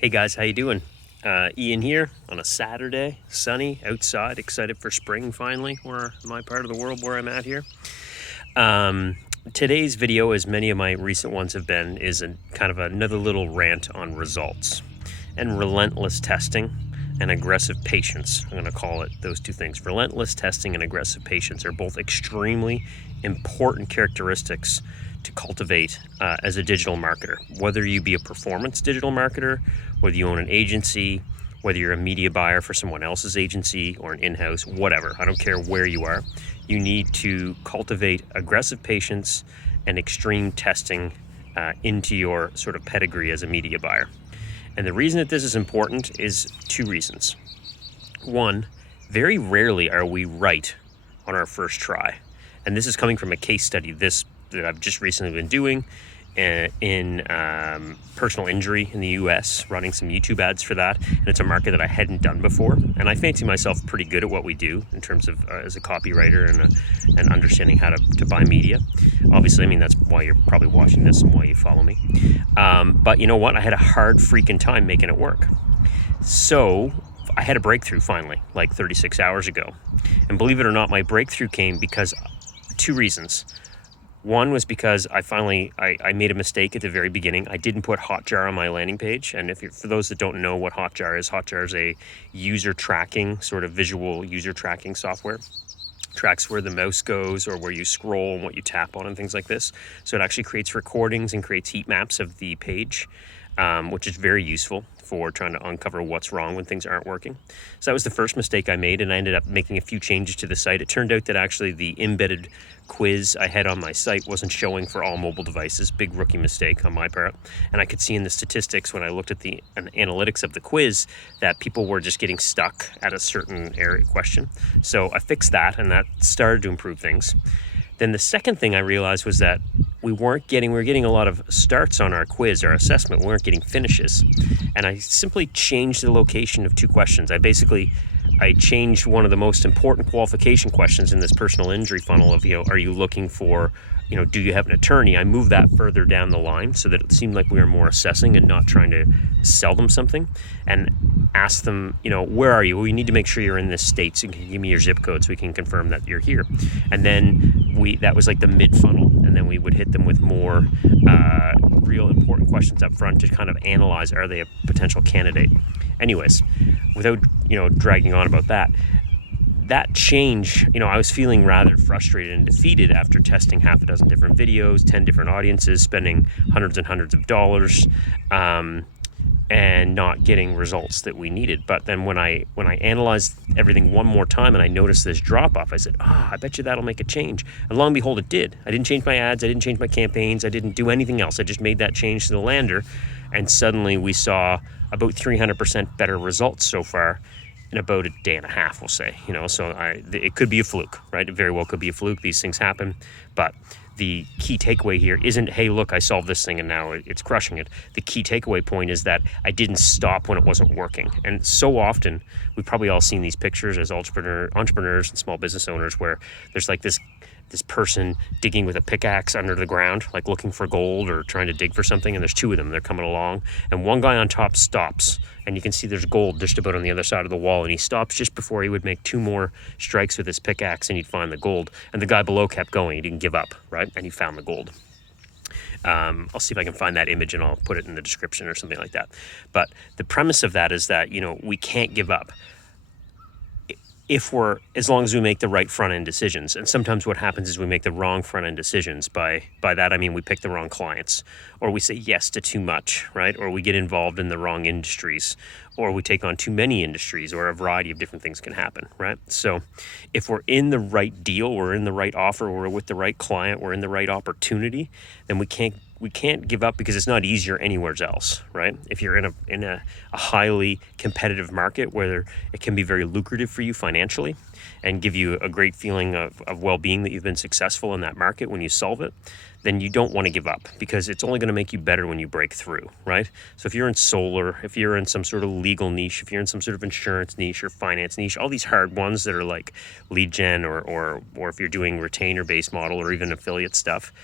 Hey guys, how you doing? Ian here on a Saturday, sunny, outside, excited for spring finally, where my part of the world where I'm at here. Today's video, as many of my recent ones have been, is kind of another little rant on results and relentless testing and aggressive patience. I'm going to call it those two things. Relentless testing and aggressive patience are both extremely important characteristics to cultivate as a digital marketer. Whether you be a performance digital marketer, whether you own an agency, whether you're a media buyer for someone else's agency or an in-house, whatever. I don't care where you are. You need to cultivate aggressive patience and extreme testing into your sort of pedigree as a media buyer. And the reason that this is important is two reasons. One, very rarely are we right on our first try. And this is coming from a case study that I've just recently been doing in personal injury in the US, running some YouTube ads for that. And it's a market that I hadn't done before. And I fancy myself pretty good at what we do in terms of as a copywriter and understanding how to buy media. Obviously, I mean, that's why you're probably watching this and why you follow me. But you know what? I had a hard freaking time making it work. So I had a breakthrough finally, like 36 hours ago. And believe it or not, my breakthrough came because two reasons. One was because I made a mistake at the very beginning. I didn't put Hotjar on my landing page. And for those that don't know what Hotjar is a user tracking, sort of visual user tracking software. Tracks where the mouse goes or where you scroll and what you tap on and things like this. So it actually creates recordings and creates heat maps of the page, which is very useful for trying to uncover what's wrong when things aren't working. So that was the first mistake I made, and I ended up making a few changes to the site. It turned out that actually the embedded quiz I had on my site wasn't showing for all mobile devices. Big rookie mistake on my part. And I could see in the statistics when I looked at the analytics of the quiz that people were just getting stuck at a certain area question. So I fixed that, and that started to improve things. Then the second thing I realized was that we were getting a lot of starts on our quiz, our assessment. We weren't getting finishes. And I simply changed the location of two questions. I changed one of the most important qualification questions in this personal injury funnel of, are you looking for, do you have an attorney? I moved that further down the line so that it seemed like we were more assessing and not trying to sell them something, and ask them, where are you? Well, you need to make sure you're in this state, so you can give me your zip code so we can confirm that you're here. And then that was like the mid funnel, and then we would hit them with more real important questions up front to kind of analyze, are they a potential candidate? Anyways, without dragging on about that change, I was feeling rather frustrated and defeated after testing half a dozen different videos, 10 different audiences, spending hundreds and hundreds of dollars, and not getting results that we needed. But then when I analyzed everything one more time and I noticed this drop off, I said, I bet you that'll make a change. And lo and behold, it did. I didn't change my ads. I didn't change my campaigns. I didn't do anything else. I just made that change to the lander. And suddenly we saw about 300% better results so far in about a day and a half, we'll say. So it could be a fluke, right? It very well could be a fluke. These things happen. But the key takeaway here isn't, hey, look, I solved this thing and now it's crushing it. The key takeaway point is that I didn't stop when it wasn't working. And so often, we've probably all seen these pictures as entrepreneurs and small business owners where there's like this person digging with a pickaxe under the ground, like looking for gold or trying to dig for something, and there's two of them. They're coming along, and one guy on top stops, and you can see there's gold just about on the other side of the wall, and he stops just before he would make two more strikes with his pickaxe, and he'd find the gold. And the guy below kept going. He didn't give up, right? And he found the gold. I'll see if I can find that image, and I'll put it in the description or something like that. But the premise of that is that, we can't give up as long as we make the right front-end decisions. And sometimes what happens is we make the wrong front-end decisions. By that, I mean we pick the wrong clients, or we say yes to too much, right? Or we get involved in the wrong industries, or we take on too many industries, or a variety of different things can happen, right? So if we're in the right deal, we're in the right offer, we're with the right client, we're in the right opportunity, then we can't give up, because it's not easier anywhere else, right? If you're in a highly competitive market where it can be very lucrative for you financially and give you a great feeling of well-being that you've been successful in that market when you solve it, then you don't want to give up, because it's only going to make you better when you break through, right? So if you're in solar, if you're in some sort of legal niche, if you're in some sort of insurance niche or finance niche, all these hard ones that are like lead gen or if you're doing retainer-based model or even affiliate stuff,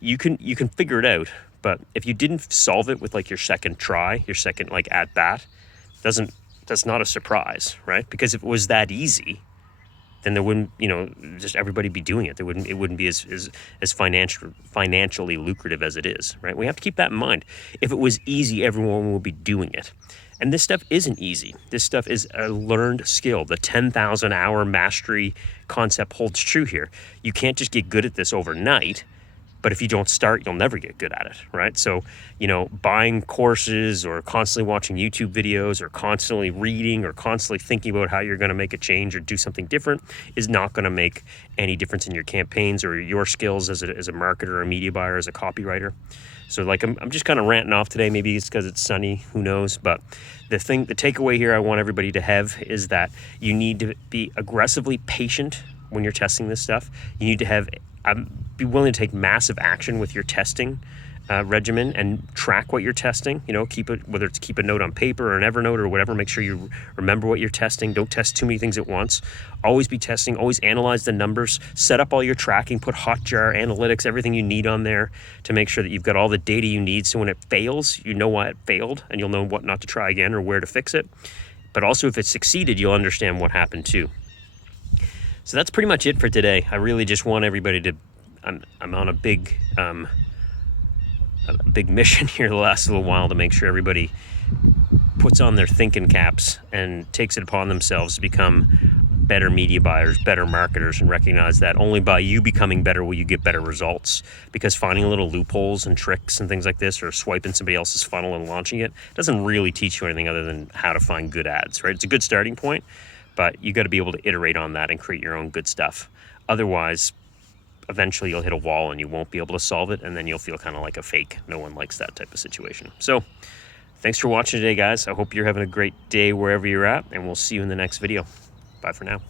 you can figure it out, But if you didn't solve it with like your second try, your second like at bat, that's not a surprise, right? Because if it was that easy, then there wouldn't, just everybody be doing it. It wouldn't be as financially lucrative as it is, right? We have to keep that in mind. If it was easy, everyone would be doing it. And this stuff isn't easy. This stuff is a learned skill. The 10,000 hour mastery concept holds true here. You can't just get good at this overnight. But if you don't start, you'll never get good at it, right? So, buying courses or constantly watching YouTube videos or constantly reading or constantly thinking about how you're going to make a change or do something different is not going to make any difference in your campaigns or your skills as a marketer, a media buyer, as a copywriter. So like, I'm just kind of ranting off today. Maybe it's because it's sunny, who knows? But the takeaway here I want everybody to have is that you need to be aggressively patient when you're testing this stuff. You need to be willing to take massive action with your testing regimen and track what you're testing. Whether it's keep a note on paper or an Evernote or whatever. Make sure you remember what you're testing. Don't test too many things at once. Always be testing. Always analyze the numbers. Set up all your tracking. Put Hotjar analytics, everything you need on there to make sure that you've got all the data you need. So when it fails, you know why it failed and you'll know what not to try again or where to fix it. But also if it succeeded, you'll understand what happened too. So that's pretty much it for today. I really just want everybody to. I'm on a big mission here the last little while to make sure everybody puts on their thinking caps and takes it upon themselves to become better media buyers, better marketers, and recognize that only by you becoming better will you get better results. Because finding little loopholes and tricks and things like this, or swiping somebody else's funnel and launching it, doesn't really teach you anything other than how to find good ads, right? It's a good starting point, but you got to be able to iterate on that and create your own good stuff. Otherwise, eventually you'll hit a wall and you won't be able to solve it, and then you'll feel kind of like a fake. No one likes that type of situation. So thanks for watching today, guys. I hope you're having a great day wherever you're at, and we'll see you in the next video. Bye for now.